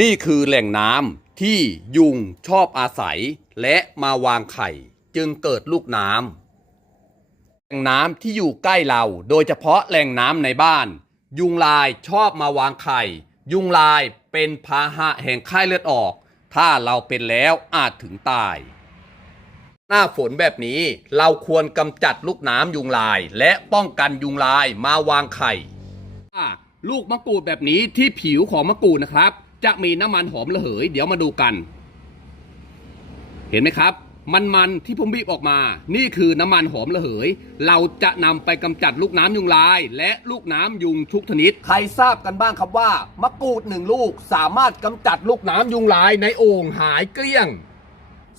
นี่คือแหล่งน้ำที่ยุงชอบอาศัย และมาวางไข่ จึงเกิดลูกน้ำแหล่งน้ำที่อยู่ใกล้เรา โดยเฉพาะแหล่งน้ำในบ้าน ยุงลายชอบมาวางไข่ ยุงลายเป็นพาหะแห่งไข้เลือดออก ถ้าเราเป็นแล้วอาจถึงตาย หน้าฝนแบบนี้เราควรกำจัดลูกน้ำยุงลาย และป้องกันยุงลายมาวางไข่ลูกมะกรูดแบบนี้ที่ผิวของมะกรูดนะครับ จะมีน้ำมันหอมระเหย เดี๋ยวมาดูกัน เห็นไหมครับ มันมันๆที่ผมบีบออกมา นี่คือน้ำมันหอมระเหย เราจะนำไปกำจัดลูกน้ำยุงลาย และลูกน้ำยุงทุกชนิด ใครทราบกันบ้างครับว่ามะกรูดหนึ่งลูกสามารถกำจัดลูกน้ำยุงลายในโอ่งหายเกลี้ยง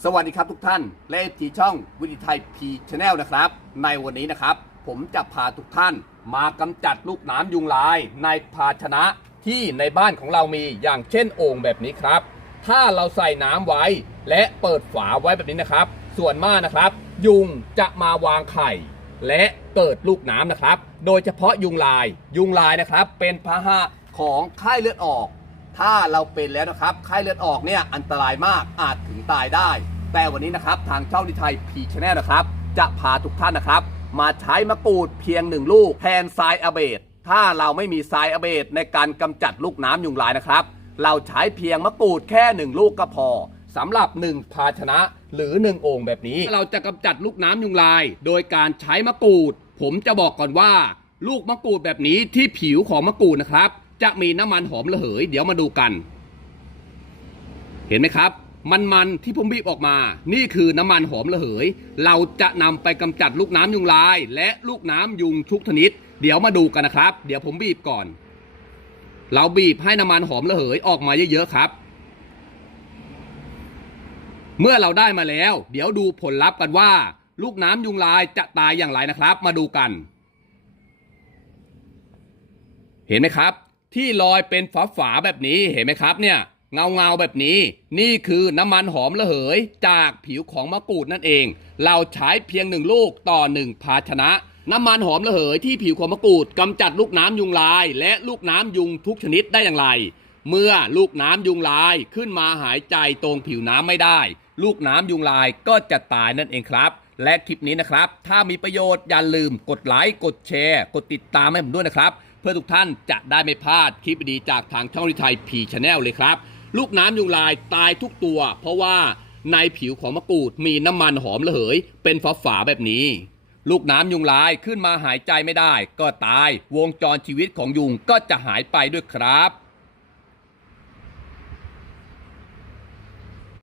สวัสดีครับทุกท่านและทีช่องวิดีไทยพีชแนลนะครับ ในวันนี้นะครับ ผมจะพาทุกท่านมากำจัดลูกน้ำยุงลายในภาชนะ ที่ในบ้านของเรามีอย่างเช่นโอ่งแบบนี้ครับ ถ้าเราใส่น้ำไว้และเปิดฝาไว้แบบนี้นะครับ ส่วนมากนะครับ ยุงจะมาวางไข่ และเกิดลูกน้ำนะครับ โดยเฉพาะยุงลาย ยุงลายนะครับ เป็นพาหะของไข้เลือดออก ถ้าเราเป็นแล้วนะครับไข้เลือดออกเนี่ยอันตรายมากอาจถึงตายได้ แต่วันนี้นะครับทางช่องดิไทยพีชแนลนะครับ จะพาทุกท่านนะครับ มาใช้มะกรูดเพียงหนึ่งลูกแทนทรายอเบด ถ้าเราไม่มีทรายอเบดในการกำจัดลูกน้ำยุงลายนะครับ เราใช้เพียงมะกรูดแค่หนึ่งลูกก็พอสำหรับหนึ่งภาชนะหรือหนึ่งโอ่งแบบนี้ เราจะกำจัดลูกน้ำยุงลาย โดยการใช้มะกรูด ผมจะบอกก่อนว่า ลูกมะกรูดแบบนี้ที่ผิวของมะกรูดนะครับ จะมีน้ำมันหอมระเหย เดี๋ยวมาดูกัน เห็นไหมครับ มันมันที่ผมบีบออกมา นี่คือน้ำมันหอมระเหย เราจะนำไปกำจัดลูกน้ำยุงลาย และลูกน้ำยุงทุกชนิด เดี๋ยวมาดูกันนะครับ เดี๋ยวผมบีบก่อน เราบีบให้น้ำมันหอมระเหยออกมาเยอะๆครับ เมื่อเราได้มาแล้ว เดี๋ยวดูผลลัพธ์กันว่า ลูกน้ำยุงลายจะตายอย่างไรนะครับ มาดูกัน เห็นไหมครับ ที่ลอยเป็นฝาฝาแบบนี้เห็นไหมครับเนี่ย เงาเงาๆแบบนี้ นี่คือน้ำมันหอมระเหย จากผิวของมะกรูดนั่นเอง เราใช้เพียงหนึ่งลูกต่อหนึ่งภาชนะ น้ำมันหอมระเหยที่ผิวของมะกรูดกำจัดลูกน้ำยุงลาย และลูกน้ำยุงทุกชนิดได้อย่างไร เมื่อลูกน้ำยุงลายขึ้นมาหายใจตรงผิวน้ำไม่ได้ ลูกน้ำยุงลายก็จะตายนั่นเองครับ และคลิปนี้นะครับ ถ้ามีประโยชน์อย่าลืมกดไลค์กดแชร์ กดติดตามให้ผมด้วยนะครับ เพื่อทุกท่านจะได้ไม่พลาดคลิปดีจากทางช่องริไทยพีชแนลเลยครับ ลูกน้ำยุงลายตายทุกตัว เพราะว่าในผิวของมะกรูดมีน้ำมันหอมระเหย เป็นฝาฝาแบบนี้ ลูกน้ำยุงลายขึ้นมาหายใจไม่ได้ ก็ตายวงจรชีวิตของยุงก็จะหายไปด้วยครับ